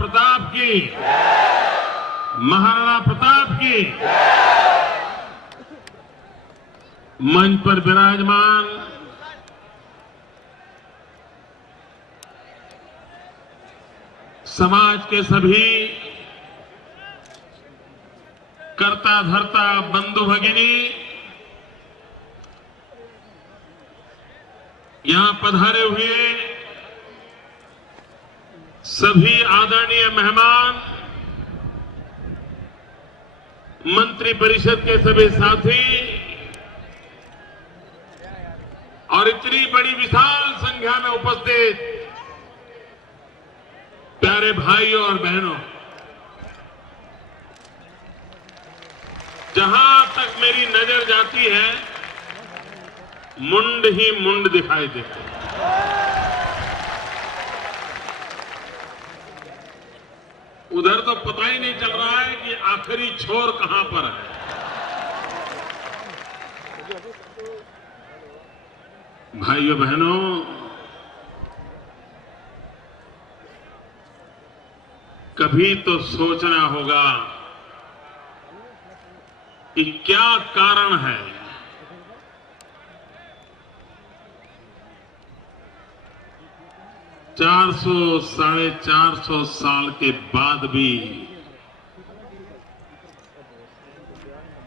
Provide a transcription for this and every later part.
प्रताप की, महाराणा प्रताप की। मंच पर विराजमान समाज के सभी कर्ता धर्ता बंधु भगिनी, यहां पधारे हुए सभी आदरणीय मेहमान, मंत्री परिषद के सभी साथी और इतनी बड़ी विशाल संख्या में उपस्थित प्यारे भाइयों और बहनों, जहां तक मेरी नजर जाती है मुंड ही मुंड दिखाई देते हैं। उधर तो पता ही नहीं चल रहा है कि आखिरी छोर कहां पर है। भाइयों बहनों, कभी तो सोचना होगा कि क्या कारण है 400-450 साल के बाद भी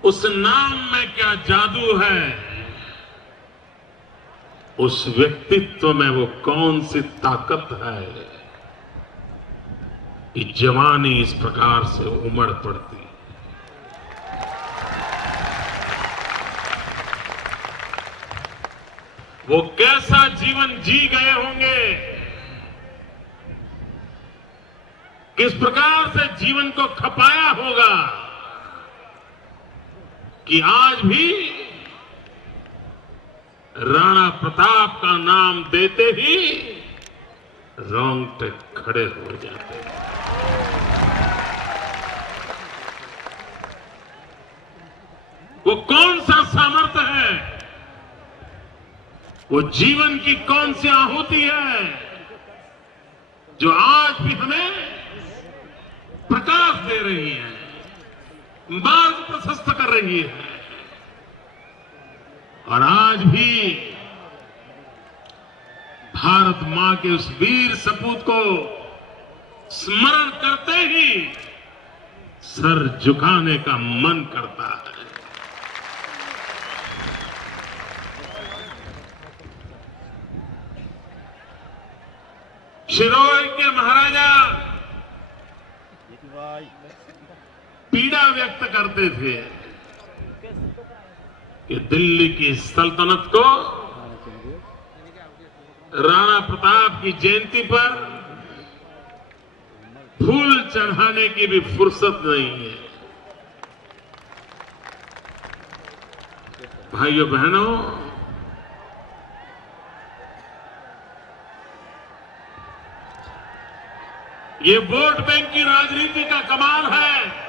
उस नाम में क्या जादू है, उस व्यक्तित्व में वो कौन सी ताकत है कि जवानी इस प्रकार से उमड़ पड़ती। वो कैसा जीवन जी गए होंगे, किस प्रकार से जीवन को खपाया होगा कि आज भी राणा प्रताप का नाम देते ही रोंगटे खड़े हो जाते हैं। वो कौन सा सामर्थ्य है, वो जीवन की कौन सी आहुति है जो आज भी हमें प्रकाश दे रही है, मार्ग प्रशस्त कर रही है। और आज भी भारत मां के उस वीर सपूत को स्मरण करते ही सर झुकाने का मन करता है। शिरोई के महाराजा पीड़ा व्यक्त करते थे कि दिल्ली की सल्तनत को राणा प्रताप की जयंती पर फूल चढ़ाने की भी फुर्सत नहीं है। भाइयों बहनों, ये वोट बैंक की राजनीति का कमाल है।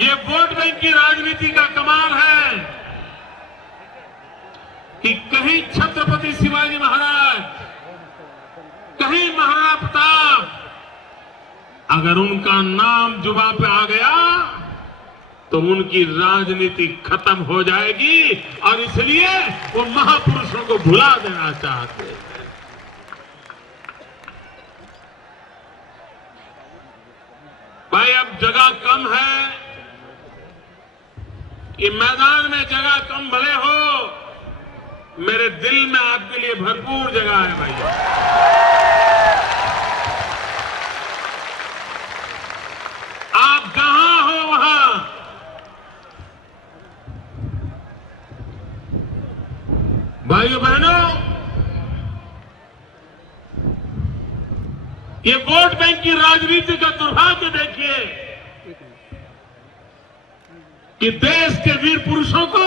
ये वोट बैंक की राजनीति का कमाल है कि कहीं छत्रपति शिवाजी महाराज, कहीं महाराणा प्रताप, अगर उनका नाम जुबान पे आ गया तो उनकी राजनीति खत्म हो जाएगी और इसलिए वो महापुरुषों को भुला देना चाहते हैं। भाई अब जगह कम है, ये मैदान में जगह कम भले हो, मेरे दिल में आपके लिए भरपूर जगह है भैया। आप जहां हो वहां भाइयों बहनों, ये वोट बैंक की राजनीति का दुर्भाग्य देखिए कि देश के वीर पुरुषों को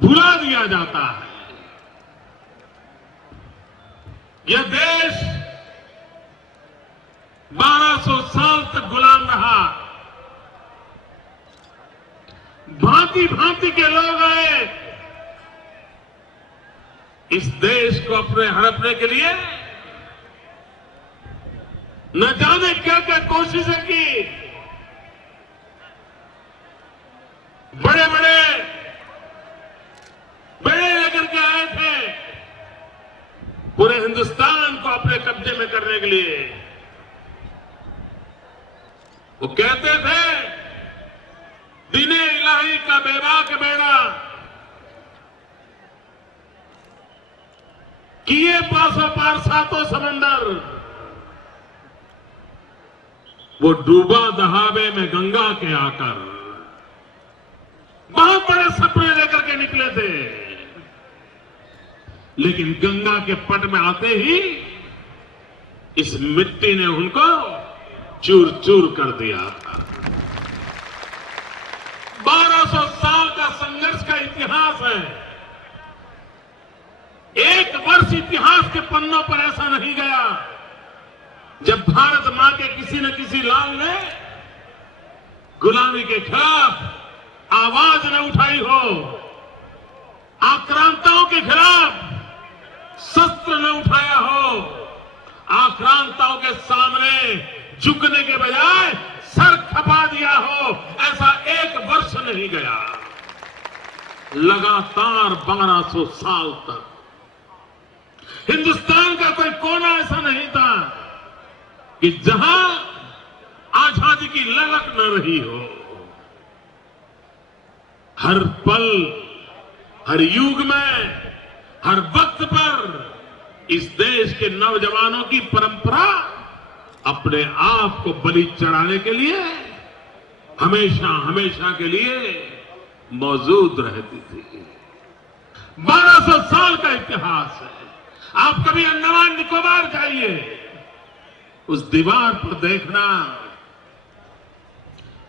भुला दिया जाता है। यह देश 1200 साल तक गुलाम रहा, भांति भांति के लोग आए, इस देश को अपने हड़पने के लिए न जाने क्या क्या कोशिशें की। बड़े बड़े बेड़े लेकर के आए थे पूरे हिंदुस्तान को अपने कब्जे में करने के लिए। वो कहते थे दीने इलाही का बेबाक बेड़ा, किए पासों पार सातों समंदर, वो डूबा दहाबे में गंगा के आकर। बहुत बड़े सपने लेकर के निकले थे, लेकिन गंगा के पट में आते ही इस मिट्टी ने उनको चूर चूर कर दिया था। 1200 साल का संघर्ष का इतिहास है। एक वर्ष इतिहास के पन्नों पर ऐसा नहीं गया जब भारत मां के किसी न किसी लाल ने गुलामी के खिलाफ आवाज न उठाई हो, आक्रांताओं के खिलाफ शस्त्र न उठाया हो, आक्रांताओं के सामने झुकने के बजाय सर खपा दिया हो, ऐसा एक वर्ष नहीं गया। लगातार 1200 साल तक हिंदुस्तान का कोई कोना ऐसा नहीं था कि जहां आजादी की ललक न रही हो। हर पल, हर युग में, हर वक्त पर इस देश के नौजवानों की परंपरा अपने आप को बलि चढ़ाने के लिए हमेशा हमेशा के लिए मौजूद रहती थी। 1200 साल का इतिहास है। आप कभी अंडमान निकोबार जाइए, उस दीवार पर देखना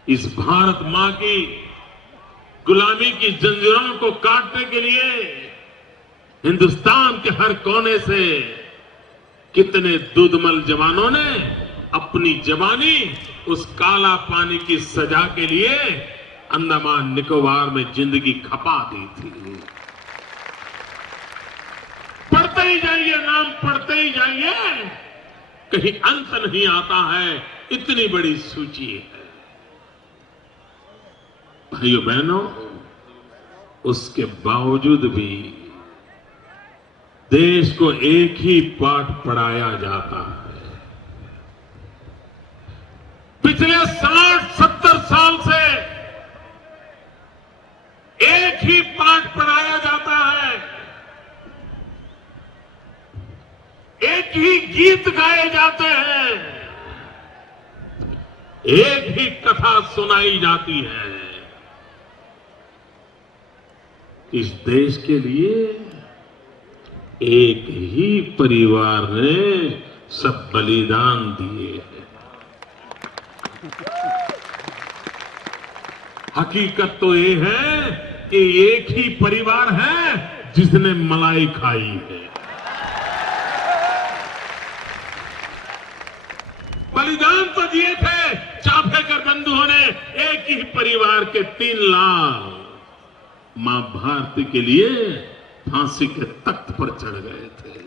इस भारत मां की गुलामी की जंजीरों को काटने के लिए हिंदुस्तान के हर कोने से कितने दुधमल जवानों ने अपनी जवानी उस काला पानी की सजा के लिए अंडमान निकोबार में जिंदगी खपा दी थी। पढ़ते ही जाइए, नाम पढ़ते ही जाइए, कहीं अंत नहीं आता है, इतनी बड़ी सूची है। भाइयों बहनों, उसके बावजूद भी देश को एक ही पाठ पढ़ाया जाता है। पिछले 60-70 साल से एक ही पाठ पढ़ाया जाता है, एक ही गीत गाए जाते हैं, एक ही कथा सुनाई जाती है। इस देश के लिए एक ही परिवार ने सब बलिदान दिए हैं। हकीकत तो ये है कि एक ही परिवार है जिसने मलाई खाई है। बलिदान तो दिए थे चाफेकर बंधुओं ने, एक ही परिवार के 3 लाल मां भारती के लिए फांसी के तख्त पर चढ़ गए थे।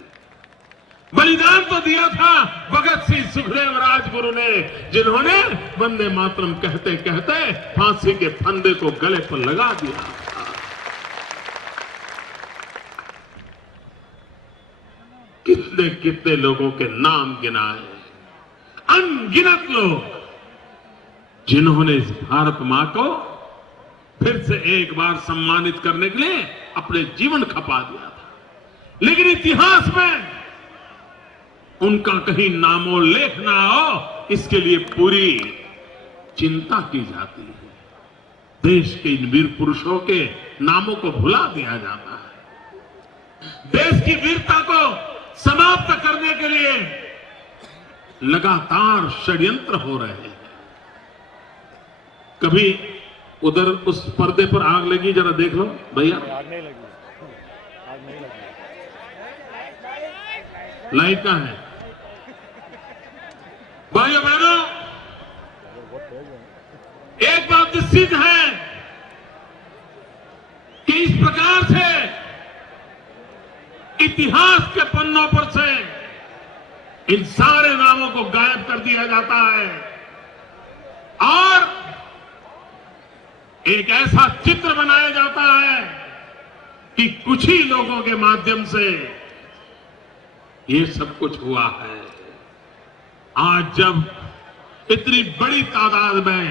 बलिदान तो दिया था भगत सिंह, सुखदेव, राजगुरु ने, जिन्होंने वंदे मातरम कहते कहते फांसी के फंदे को गले पर लगा दिया था। कितने कितने लोगों के नाम गिनाए, अनगिनत लोग जिन्होंने इस भारत मां को फिर से एक बार सम्मानित करने के लिए अपने जीवन खपा दिया था। लेकिन इतिहास में उनका कहीं नामोल्लेख ना हो, इसके लिए पूरी चिंता की जाती है। देश के इन वीर पुरुषों के नामों को भुला दिया जाता है। देश की वीरता को समाप्त करने के लिए लगातार षड्यंत्र हो रहे हैं। कभी उधर उस पर्दे पर आग लगी, जरा देख लो भैया। आग नहीं लगी, आग नहीं लगी। लाइट कहां है? भाइयों बहनों, एक बात निश्चित है कि इस प्रकार से इतिहास के पन्नों पर से इन सारे नामों को गायब कर दिया जाता है और एक ऐसा चित्र बनाया जाता है कि कुछ ही लोगों के माध्यम से ये सब कुछ हुआ है। आज जब इतनी बड़ी तादाद में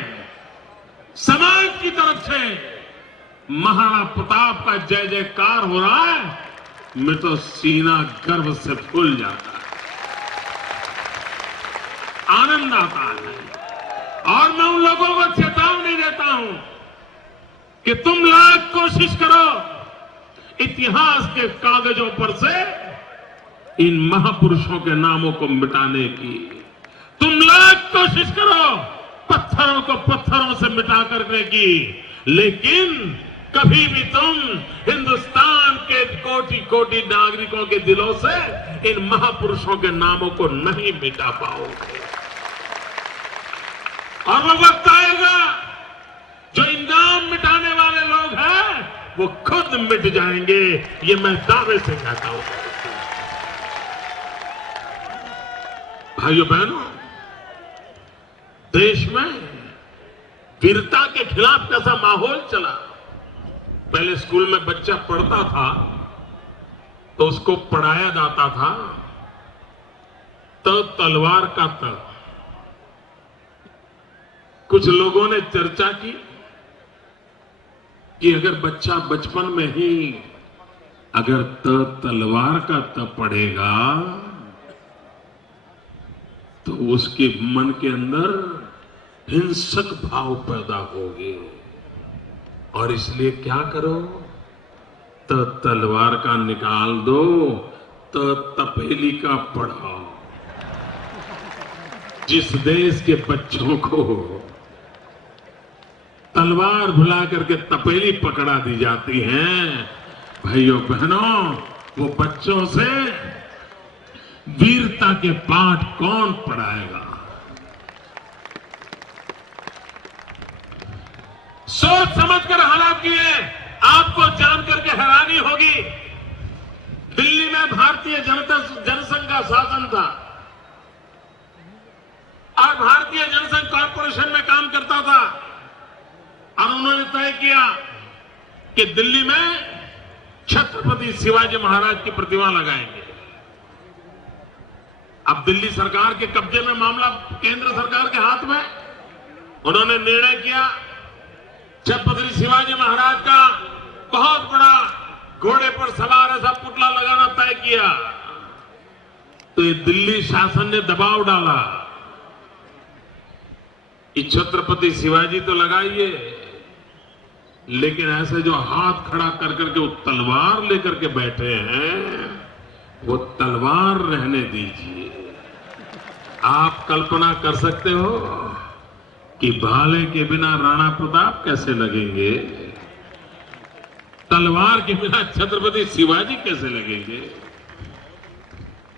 समाज की तरफ से महाराणा प्रताप का जय जयकार हो रहा है, मैं तो सीना गर्व से फूल जाता है, आनंद आता है। और मैं उन लोगों को चेतावनी देता हूं कि तुम लाख कोशिश करो इतिहास के कागजों पर से इन महापुरुषों के नामों को मिटाने की। तुम लाख कोशिश करो पत्थरों को पत्थरों से मिटा करने की, लेकिन कभी भी तुम हिंदुस्तान के कोटि कोटि नागरिकों के दिलों से इन महापुरुषों के नामों को नहीं मिटा पाओगे। और वो वक्त आएगा जो इन नाम मिटाने वाले लोग हैं वो खुद मिट जाएंगे, ये मैं दावे से कहता हूं। भाइयों बहनों, देश में वीरता के खिलाफ कैसा माहौल चला। पहले स्कूल में बच्चा पढ़ता था तो उसको पढ़ाया जाता था तो तलवार का त। कुछ लोगों ने चर्चा की कि अगर बच्चा बचपन में ही अगर तलवार का त पढ़ेगा तो उसके मन के अंदर हिंसक भाव पैदा होंगे, और इसलिए क्या करो, तलवार का निकाल दो, तपेली का पढ़ाओ। जिस देश के बच्चों को तलवार भुला करके तपेली पकड़ा दी जाती है, भाइयों बहनों, वो बच्चों से वीरता के पाठ कौन पढ़ाएगा। सोच समझकर हालात किए, आपको जान करके हैरानी होगी। दिल्ली में भारतीय जनसंघ का शासन था और भारतीय जनसंघ कॉरपोरेशन में काम करता था, और उन्होंने तय किया कि दिल्ली में छत्रपति शिवाजी महाराज की प्रतिमा लगाएंगे। अब दिल्ली सरकार के कब्जे में मामला केंद्र सरकार के हाथ में। उन्होंने निर्णय किया छत्रपति शिवाजी महाराज का बहुत बड़ा घोड़े पर सवार ऐसा पुतला लगाना तय किया। तो ये दिल्ली शासन ने दबाव डाला कि छत्रपति शिवाजी तो लगाइए, लेकिन ऐसे जो हाथ खड़ा कर करके वो तलवार लेकर के बैठे हैं वो तलवार रहने दीजिए। आप कल्पना कर सकते हो कि भाले के बिना राणा प्रताप कैसे लगेंगे, तलवार के बिना छत्रपति शिवाजी कैसे लगेंगे।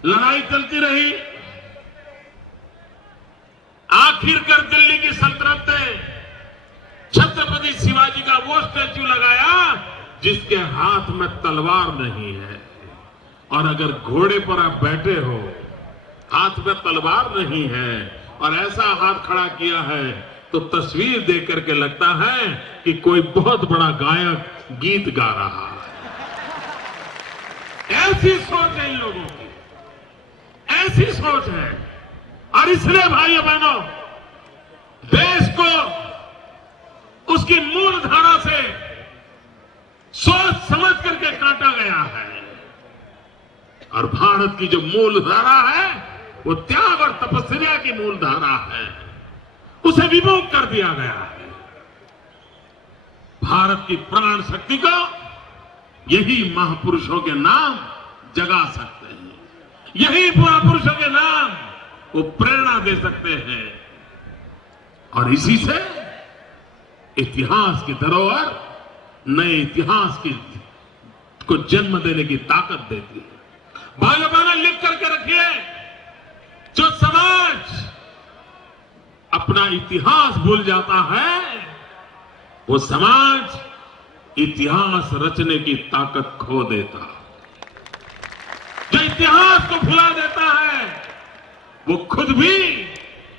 लड़ाई चलती रही, आखिरकार दिल्ली की सल्तनत ने छत्रपति शिवाजी का वो स्टैच्यू लगाया जिसके हाथ में तलवार नहीं है, और अगर घोड़े पर आप बैठे हो, हाथ में तलवार नहीं है और ऐसा हाथ खड़ा किया है, तो तस्वीर देख करके लगता है कि कोई बहुत बड़ा गायक गीत गा रहा है। ऐसी सोच है इन लोगों की, ऐसी सोच है। और इसलिए भाइयों बहनों, देश को उसकी मूल धारा से सोच समझ करके काटा गया है, और भारत की जो मूल धारा है वो त्याग और तपस्या की मूल धारा है, उसे विमुख कर दिया गया है। भारत की प्राण शक्ति को यही महापुरुषों के नाम जगा सकते हैं, यही महापुरुषों के नाम वो प्रेरणा दे सकते हैं, और इसी से इतिहास की धरोहर नए इतिहास को जन्म देने की ताकत देती है। भाइयों बहनों, लिख करके रखिए, जो समाज अपना इतिहास भूल जाता है वो समाज इतिहास रचने की ताकत खो देता। जो इतिहास को भुला देता है वो खुद भी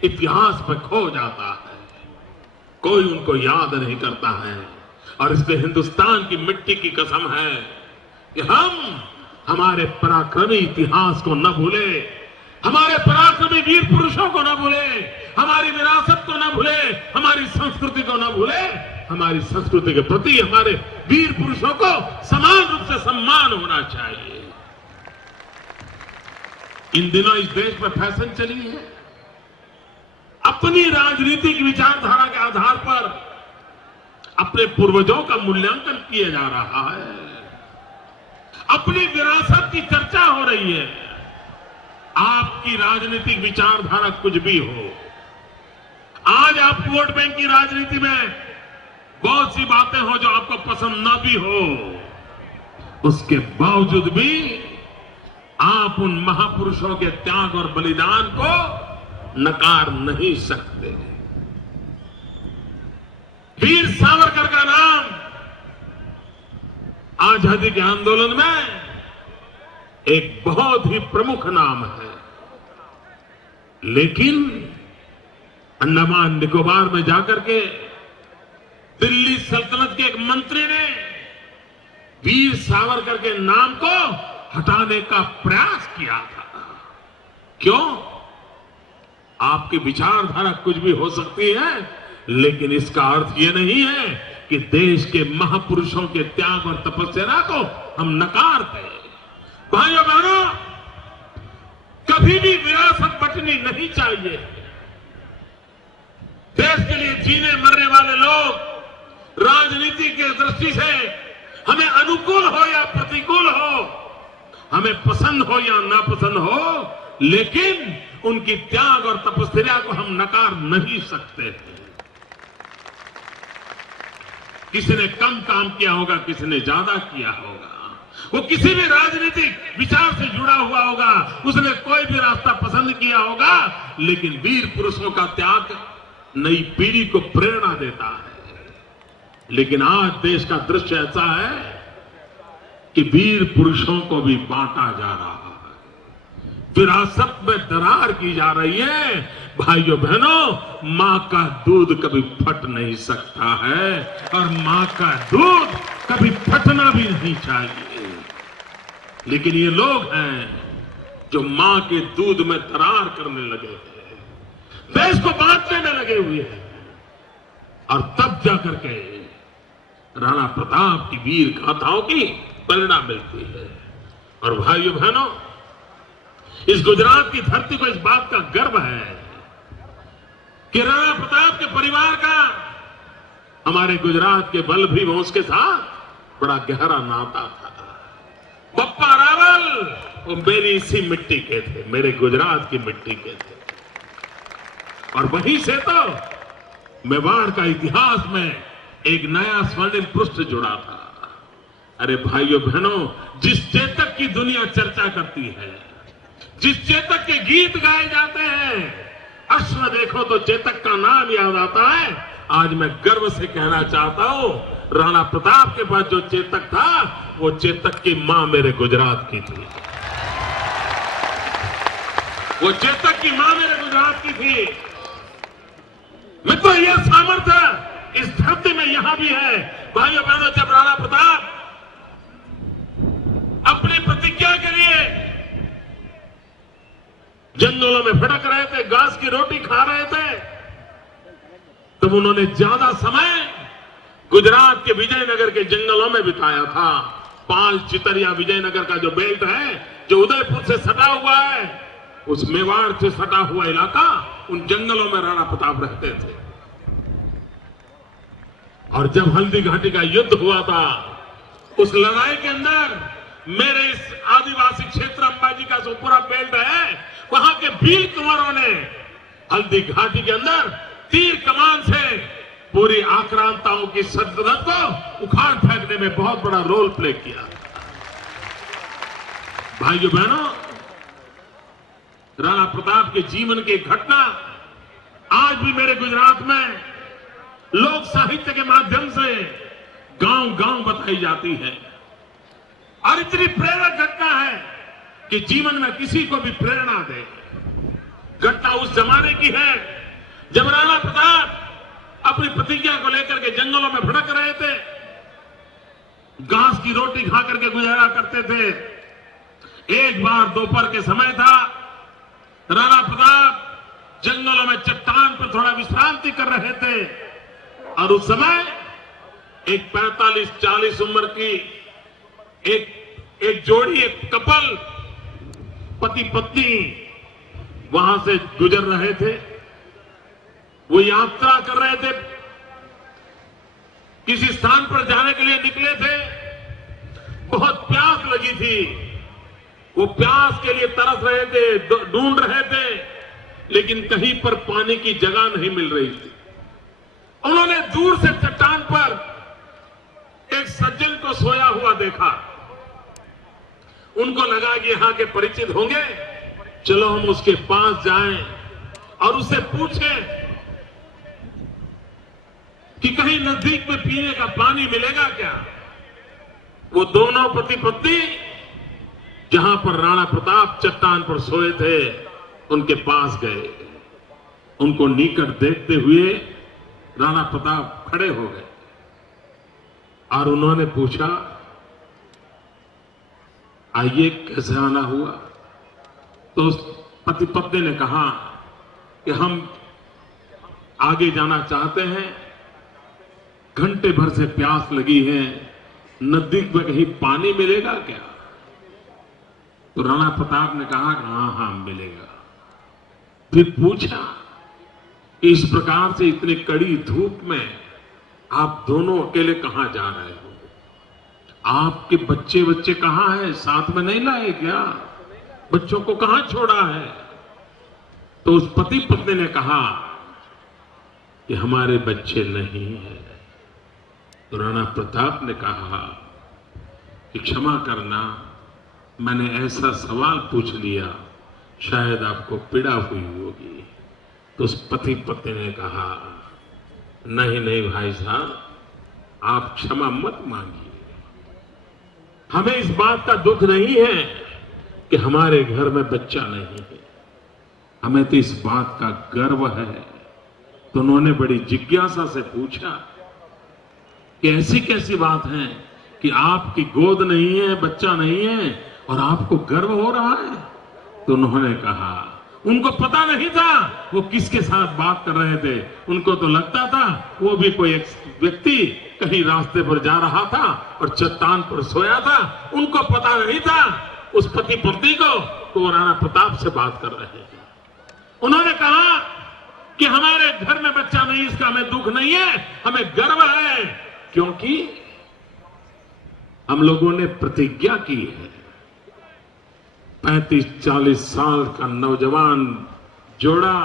इतिहास में खो जाता है। कोई उनको याद नहीं करता है। और इसलिए हिंदुस्तान की मिट्टी की कसम है कि हम हमारे पराक्रमी इतिहास को न भूले, हमारे पराक्रमी वीर पुरुषों को न भूले, हमारी विरासत को न भूले, हमारी संस्कृति को न भूले। हमारी संस्कृति के प्रति हमारे वीर पुरुषों को समान रूप से सम्मान होना चाहिए। इन दिनों इस देश में फैशन चली है, अपनी राजनीतिक विचारधारा के आधार पर अपने पूर्वजों का मूल्यांकन किया जा रहा है, अपनी विरासत की चर्चा हो रही है। आपकी राजनीतिक विचारधारा कुछ भी हो, आज आप वोट बैंक की राजनीति में बहुत सी बातें हो जो आपको पसंद ना भी हो, उसके बावजूद भी आप उन महापुरुषों के त्याग और बलिदान को नकार नहीं सकते। वीर सावरकर का नाम आजादी के आंदोलन में एक बहुत ही प्रमुख नाम है, लेकिन अंडमान निकोबार में जाकर के दिल्ली सल्तनत के एक मंत्री ने वीर सावरकर के नाम को हटाने का प्रयास किया था। क्यों? आपकी विचारधारा कुछ भी हो सकती है, लेकिन इसका अर्थ यह नहीं है कि देश के महापुरुषों के त्याग और तपस्या को हम नकारते। भाइयों बहनों, कभी भी विरासत बचनी नहीं चाहिए। देश के लिए जीने मरने वाले लोग राजनीति की दृष्टि से हमें अनुकूल हो या प्रतिकूल हो, हमें पसंद हो या नापसंद हो, लेकिन उनकी त्याग और तपस्या को हम नकार नहीं सकते। किसी ने कम काम किया होगा, किसी ने ज्यादा किया होगा, वो किसी भी राजनीतिक विचार से जुड़ा हुआ होगा, उसने कोई भी रास्ता पसंद किया होगा, लेकिन वीर पुरुषों का त्याग नई पीढ़ी को प्रेरणा देता है। लेकिन आज देश का दृश्य ऐसा है कि वीर पुरुषों को भी बांटा जा रहा है, विरासत में दरार की जा रही है। भाइयों बहनों, मां का दूध कभी फट नहीं सकता है और मां का दूध कभी फटना भी नहीं चाहिए। लेकिन ये लोग हैं जो मां के दूध में दरार करने लगे हैं, देश को बांटने में लगे हुए हैं, और तब जाकर के राणा प्रताप की वीर गाथाओं की प्रेरणा मिलती है। और भाइयों बहनों, इस गुजरात की धरती को इस बात का गर्व है कि राणा प्रताप के परिवार का हमारे गुजरात के बल्लभी वंश के साथ बड़ा गहरा नाता था। बप्पा रावल वो मेरी इसी मिट्टी के थे, मेरे गुजरात की मिट्टी के थे, और वहीं से तो मेवाड़ का इतिहास में एक नया स्वर्णिम पृष्ठ जुड़ा था। अरे भाइयों बहनों, जिस चेतक की दुनिया चर्चा करती है, जिस चेतक के गीत गाए जाते हैं, अश्व देखो तो चेतक का नाम याद आता है। आज मैं गर्व से कहना चाहता हूं, राणा प्रताप के पास जो चेतक था, वो चेतक की मां मेरे गुजरात की थी। वो चेतक की मां मेरे गुजरात की थी। मित्रों, यह सामर्थ्य इस धरती में यहां भी है। भाइयों बहनों, जब राणा प्रताप अपनी प्रतिज्ञा के लिए जंगलों में भटक रहे थे, घास की रोटी खा रहे थे, तब उन्होंने ज्यादा समय गुजरात के विजयनगर के जंगलों में बिताया था। पाल चितरिया विजयनगर का जो बेल्ट है, जो उदयपुर से सटा हुआ है, उस मेवाड़ से सटा हुआ इलाका, उन जंगलों में राणा प्रताप रहते थे। और जब हल्दी घाटी का युद्ध हुआ था, उस लड़ाई के अंदर मेरे इस आदिवासी क्षेत्र अंबाजी का जो पूरा बेल्ट है, वहां के वीर कुंवरों ने हल्दी घाटी के अंदर तीर कमान से पूरी आक्रांताओं की सल्तनत को उखाड़ फेंकने में बहुत बड़ा रोल प्ले किया। भाइयों बहनों, राणा प्रताप के जीवन की घटना आज भी मेरे गुजरात में लोक साहित्य के माध्यम से गांव गांव बताई जाती है, और इतनी प्रेरक घटना है कि जीवन में किसी को भी प्रेरणा दे। घटना उस जमाने की है जब राणा प्रताप अपनी प्रतिज्ञा को लेकर के जंगलों में भटक रहे थे, घास की रोटी खा करके गुजारा करते थे। एक बार दोपहर के समय था, राणा प्रताप जंगलों में चट्टान पर थोड़ा विश्रांति कर रहे थे और उस समय एक 45-40 उम्र की एक जोड़ी, एक कपल, पति पत्नी वहां से गुजर रहे थे। वो यात्रा कर रहे थे, किसी स्थान पर जाने के लिए निकले थे। बहुत प्यास लगी थी, वो प्यास के लिए तरस रहे थे, ढूंढ रहे थे, लेकिन कहीं पर पानी की जगह नहीं मिल रही थी। उन्होंने दूर से चट्टान पर एक सज्जन को सोया हुआ देखा। उनको लगा कि यहां के परिचित होंगे, चलो हम उसके पास जाएं और उससे पूछें कि कहीं नजदीक में पीने का पानी मिलेगा क्या। वो दोनों पति पत्नी जहां पर राणा प्रताप चट्टान पर सोए थे, उनके पास गए। उनको निकट देखते हुए राणा प्रताप खड़े हो गए और उन्होंने पूछा, आइए कैसे आना हुआ। तो उस पति पत्नी ने कहा कि हम आगे जाना चाहते हैं, घंटे भर से प्यास लगी है, नजदीक में कहीं पानी मिलेगा क्या। तो राणा प्रताप ने कहा, हाँ मिलेगा। फिर पूछा, इस प्रकार से इतनी कड़ी धूप में आप दोनों अकेले कहां जा रहे हो, आपके बच्चे कहां हैं, साथ में नहीं लाए क्या, बच्चों को कहां छोड़ा है। तो उस पति पत्नी ने कहा कि हमारे बच्चे नहीं हैं। तो राणा प्रताप ने कहा कि क्षमा करना, मैंने ऐसा सवाल पूछ लिया, शायद आपको पीड़ा हुई होगी। तो उस पति पत्नी ने कहा, नहीं भाई साहब, आप क्षमा मत मांगिए। हमें इस बात का दुख नहीं है कि हमारे घर में बच्चा नहीं है, हमें तो इस बात का गर्व है। तो उन्होंने बड़ी जिज्ञासा से पूछा कि ऐसी कैसी बात है कि आपकी गोद नहीं है, बच्चा नहीं है और आपको गर्व हो रहा है। तो उन्होंने कहा, उनको पता नहीं था वो किसके साथ बात कर रहे थे। उनको तो लगता था वो भी कोई एक व्यक्ति कहीं रास्ते पर जा रहा था और चट्टान पर सोया था। उनको पता नहीं था उस पति पत्नी को तो वो राणा प्रताप से बात कर रहे हैं। उन्होंने कहा कि हमारे घर में बच्चा नहीं, इसका हमें दुख नहीं है, हमें गर्व है, क्योंकि हम लोगों ने प्रतिज्ञा की है। 35-40 साल का नौजवान जोड़ा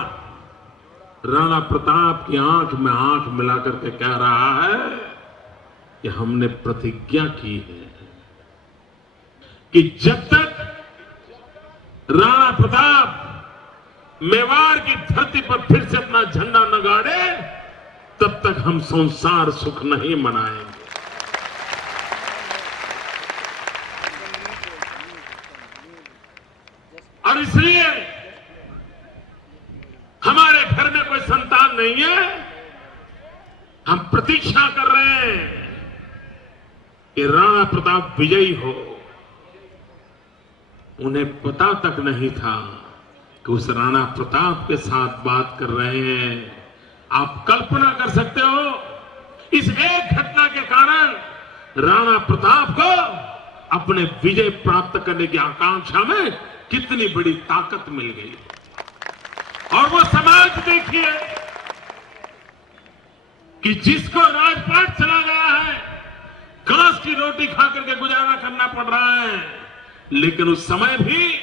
राणा प्रताप की आंख में आंख मिलाकर के कह रहा है कि हमने प्रतिज्ञा की है कि जब तक राणा प्रताप मेवाड़ की धरती पर फिर से अपना झंडा न गाड़े, तब तक हम संसार सुख नहीं मनाएंगे। और इसलिए हमारे घर में कोई संतान नहीं है, हम प्रतीक्षा कर रहे हैं कि राणा प्रताप विजयी हो। उन्हें पता तक नहीं था कि उस राणा प्रताप के साथ बात कर रहे हैं। आप कल्पना कर सकते हो, इस एक घटना के कारण राणा प्रताप को अपने विजय प्राप्त करने की आकांक्षा में कितनी बड़ी ताकत मिल गई। और वो समाज देखिए कि जिसको राजपाट चला गया है, घास की रोटी खाकर के गुजारा करना पड़ रहा है, लेकिन उस समय भी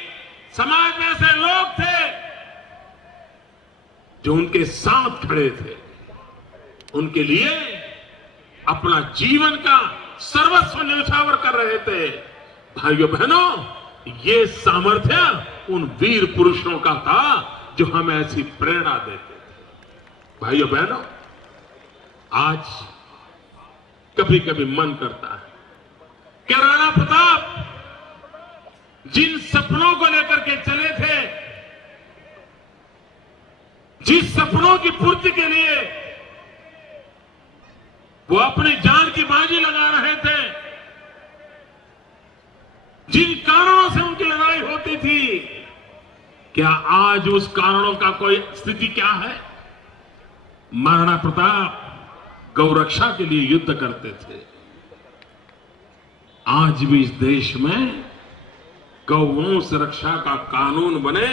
समाज में ऐसे लोग थे जो उनके साथ खड़े थे, उनके लिए अपना जीवन का सर्वस्व न्यौछावर कर रहे थे। भाइयों बहनों, ये सामर्थ्य उन वीर पुरुषों का था जो हमें ऐसी प्रेरणा देते थे। भाइयों बहनों, आज कभी कभी मन करता है कि राणा प्रताप जिन सपनों को लेकर के चले थे, जिस सपनों की पूर्ति के लिए वो अपनी जान की बाजी लगा रहे थे, जिन कारणों से उनकी लड़ाई होती थी, क्या आज उस कारणों का कोई स्थिति क्या है? महाराणा प्रताप गौरक्षा के लिए युद्ध करते थे। आज भी इस देश में गौवंश रक्षा का कानून बने,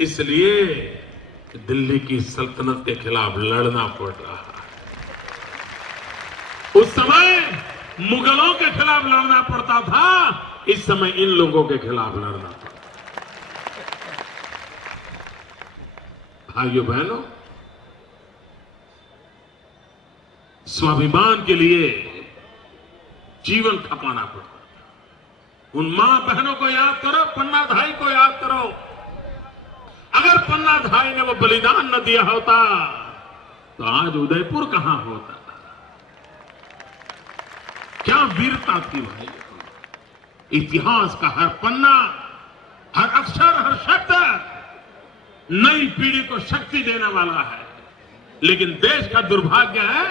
इसलिए दिल्ली की सल्तनत के खिलाफ लड़ना पड़ रहा है। उस समय मुगलों के खिलाफ लड़ना पड़ता था, इस समय इन लोगों के खिलाफ लड़ना पड़ता। भाइयों बहनों, स्वाभिमान के लिए जीवन खपाना पड़ता। उन मां बहनों को याद करो, पन्ना धाई को याद करो। अगर पन्ना धाई ने वो बलिदान न दिया होता तो आज उदयपुर कहां होता? क्या वीरता थी भाई! इतिहास का हर पन्ना, हर अक्षर, हर शब्द नई पीढ़ी को शक्ति देने वाला है। लेकिन देश का दुर्भाग्य है,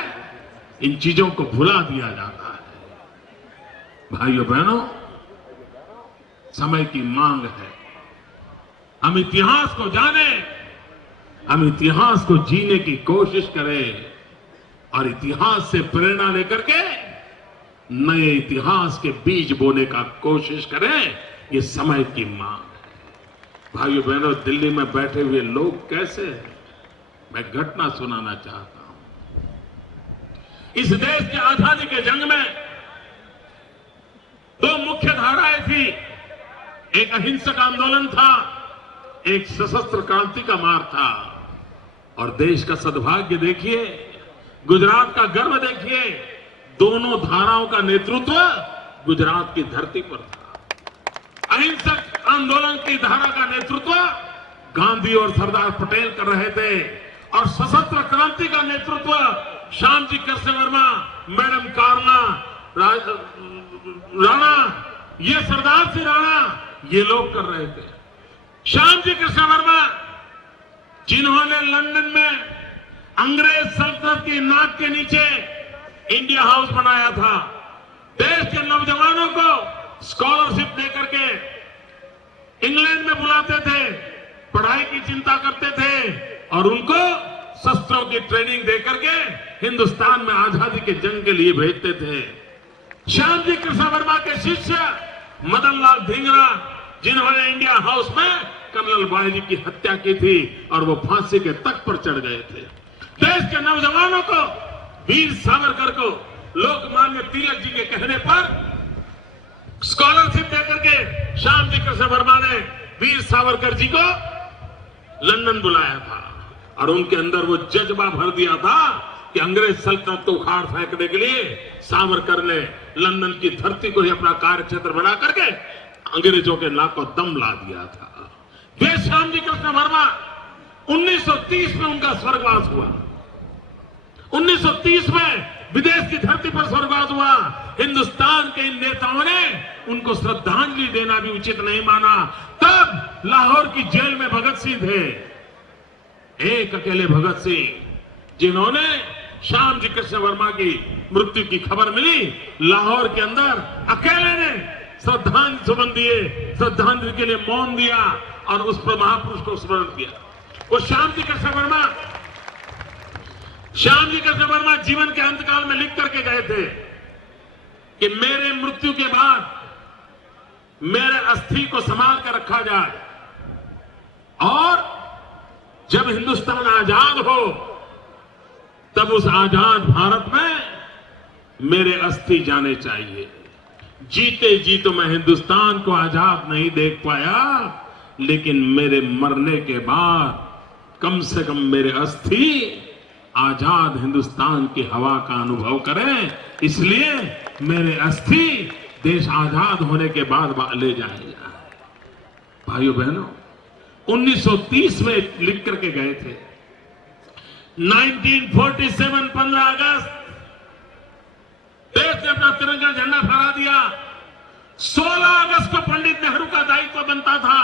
इन चीजों को भुला दिया जाता है। भाइयों बहनों, समय की मांग है, हम इतिहास को जाने, हम इतिहास को जीने की कोशिश करें और इतिहास से प्रेरणा लेकर के नए इतिहास के बीज बोने का कोशिश करें। ये समय की मांग है। भाइयों बहनों, दिल्ली में बैठे हुए लोग कैसे हैं, मैं घटना सुनाना चाहता हूं। इस देश की आजादी के जंग में दो मुख्य धाराएं थी। एक अहिंसक आंदोलन था, एक सशस्त्र क्रांति का मार्ग था। और देश का सद्भाग्य देखिए, गुजरात का गर्व देखिए, दोनों धाराओं का नेतृत्व गुजरात की धरती पर था। अहिंसक आंदोलन की धारा का नेतृत्व गांधी और सरदार पटेल कर रहे थे और सशस्त्र क्रांति का नेतृत्व श्यामजी कृष्ण वर्मा, मैडम कार्ला राणा, ये सरदार सिंह राणा, ये लोग कर रहे थे। श्यामजी कृष्ण वर्मा, जिन्होंने लंदन में अंग्रेज सल्तनत की नाक के नीचे इंडिया हाउस बनाया था, देश के नौजवानों को स्कॉलरशिप देकर के इंग्लैंड में बुलाते थे, पढ़ाई की चिंता करते थे और उनको शस्त्रों की ट्रेनिंग देकर के हिंदुस्तान में आजादी के जंग के लिए भेजते थे। श्यामजी कृष्ण वर्मा के शिष्य मदन लाल धिंगरा, जिन्होंने इंडिया हाउस में कर्नल बायजी की हत्या की थी और वो फांसी के तख्त पर चढ़ गए थे। देश के नौजवानों को, वीर सावरकर को लोकमान्य तिलक जी के कहने पर स्कॉलरशिप देकर के श्यामजी कृष्ण वर्मा ने वीर सावरकर जी को लंदन बुलाया था और उनके अंदर वो जज्बा भर दिया था कि अंग्रेज सल्तनत को उखाड़ फेंकने के लिए सावरकर ने लंदन की धरती को ही अपना कार्यक्षेत्र बना करके अंग्रेजों के नाक को दम ला दिया था। वे श्यामजी कृष्ण वर्मा 1930 में उनका स्वर्गवास हुआ। 1930 में विदेश की धरती पर स्वर्गवास हुआ। हिंदुस्तान के इन नेताओं ने उनको श्रद्धांजलि देना भी उचित नहीं माना। तब लाहौर की जेल में भगत सिंह थे, एक अकेले भगत सिंह, जिन्होंने श्यामजी कृष्ण वर्मा की मृत्यु की खबर मिली, लाहौर के अंदर अकेले ने श्रद्धांजलि सुमन दिए, श्रद्धांजलि के लिए मौन दिया और उस पर महापुरुष को स्मरण किया। वो श्यामजी कृष्ण वर्मा जीवन के अंतकाल में लिख करके गए थे कि मेरे मृत्यु के बाद मेरे अस्थि को संभाल कर रखा जाए और जब हिंदुस्तान आजाद हो तब उस आजाद भारत में मेरे अस्थि जाने चाहिए। जीते जी तो मैं हिंदुस्तान को आजाद नहीं देख पाया, लेकिन मेरे मरने के बाद कम से कम मेरे अस्थि आजाद हिंदुस्तान की हवा का अनुभव करें, इसलिए मेरे अस्थि देश आजाद होने के बाद ले जाएगा। भाइयों बहनों, 1930 में लिख करके गए थे। 1947 15 अगस्त देश ने अपना तिरंगा झंडा फहरा दिया। 16 अगस्त को पंडित नेहरू का दायित्व बनता था।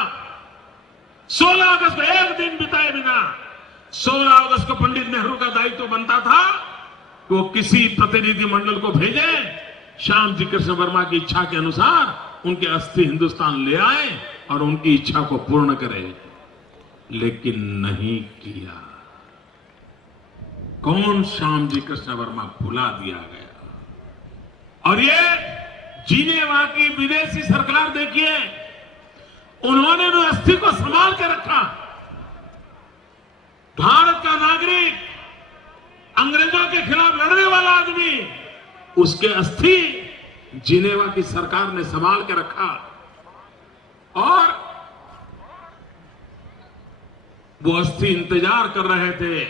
16 अगस्त को एक दिन बिताए बिना 16 अगस्त को पंडित नेहरू का दायित्व बनता था कि वो किसी प्रतिनिधि मंडल को भेजे, श्याम जी कृष्ण वर्मा की इच्छा के अनुसार उनके अस्थि हिंदुस्तान ले आए और उनकी इच्छा को पूर्ण करे, लेकिन नहीं किया। कौन श्याम जी कृष्ण वर्मा भुला दिया गया। और ये जिनेवा की विदेशी सरकार देखिए, उन्होंने तो अस्थि को संभाल के रखा। भारत का नागरिक, अंग्रेजों के खिलाफ लड़ने वाला आदमी, उसके अस्थि जिनेवा की सरकार ने संभाल के रखा। और वो अस्थि इंतजार कर रहे थे,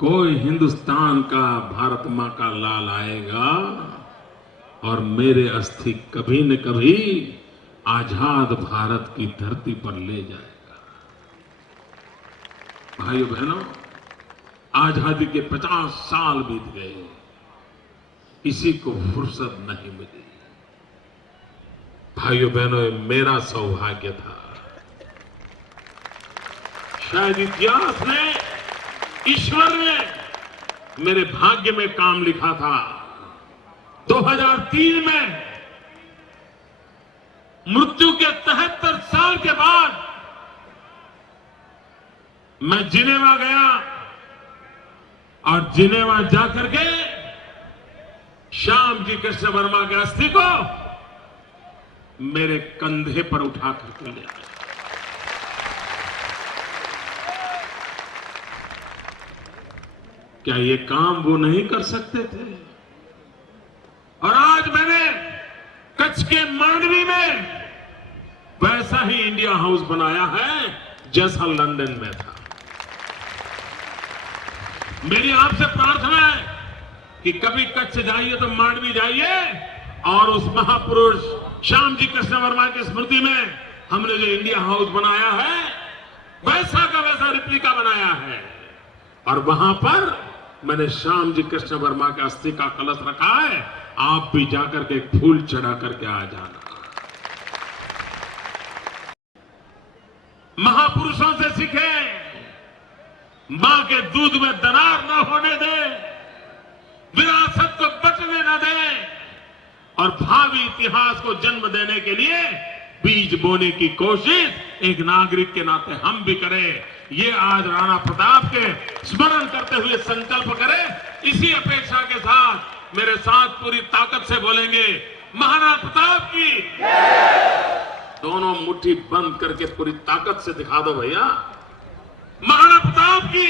कोई हिंदुस्तान का भारत मां का लाल आएगा और मेरे अस्थि कभी न कभी आजाद भारत की धरती पर ले जाएगा। भाइयों बहनों, आजादी के 50 साल बीत गए, किसी को फुर्सत नहीं मिली। भाइयों बहनों, ये मेरा सौभाग्य था। शायद इतिहास ने, ईश्वर ने मेरे भाग्य में काम लिखा था। 2003 में मृत्यु के 73 साल के बाद मैं जिनेवा गया और जिनेवा जाकर के श्याम जी कृष्ण वर्मा के अस्थि को मेरे कंधे पर उठा करके ले आया। क्या ये काम वो नहीं कर सकते थे? और आज मैंने कच्छ के मांडवी में वैसा ही इंडिया हाउस बनाया है जैसा लंदन में था। मेरी आपसे प्रार्थना है कि कभी कच्छ जाइए तो मांडवी जाइए और उस महापुरुष श्याम जी कृष्ण वर्मा की स्मृति में हमने जो इंडिया हाउस बनाया है वैसा का वैसा रिप्लिका बनाया है। और वहां पर मैंने श्याम जी कृष्ण वर्मा के अस्थि का कलश रखा है। आप भी जाकर के एक फूल चढ़ा करके आ जाना। महापुरुषों से सीखे, मां के दूध में दरार न होने दे, विरासत को बटने न दे और भावी इतिहास को जन्म देने के लिए बीज बोने की कोशिश एक नागरिक के नाते हम भी करें। ये आज राणा प्रताप के स्मरण करते हुए संकल्प करें। इसी अपेक्षा के साथ मेरे साथ पूरी ताकत से बोलेंगे, महाराणा प्रताप की। दोनों मुट्ठी बंद करके पूरी ताकत से दिखा दो भैया, महाराणा प्रताप की।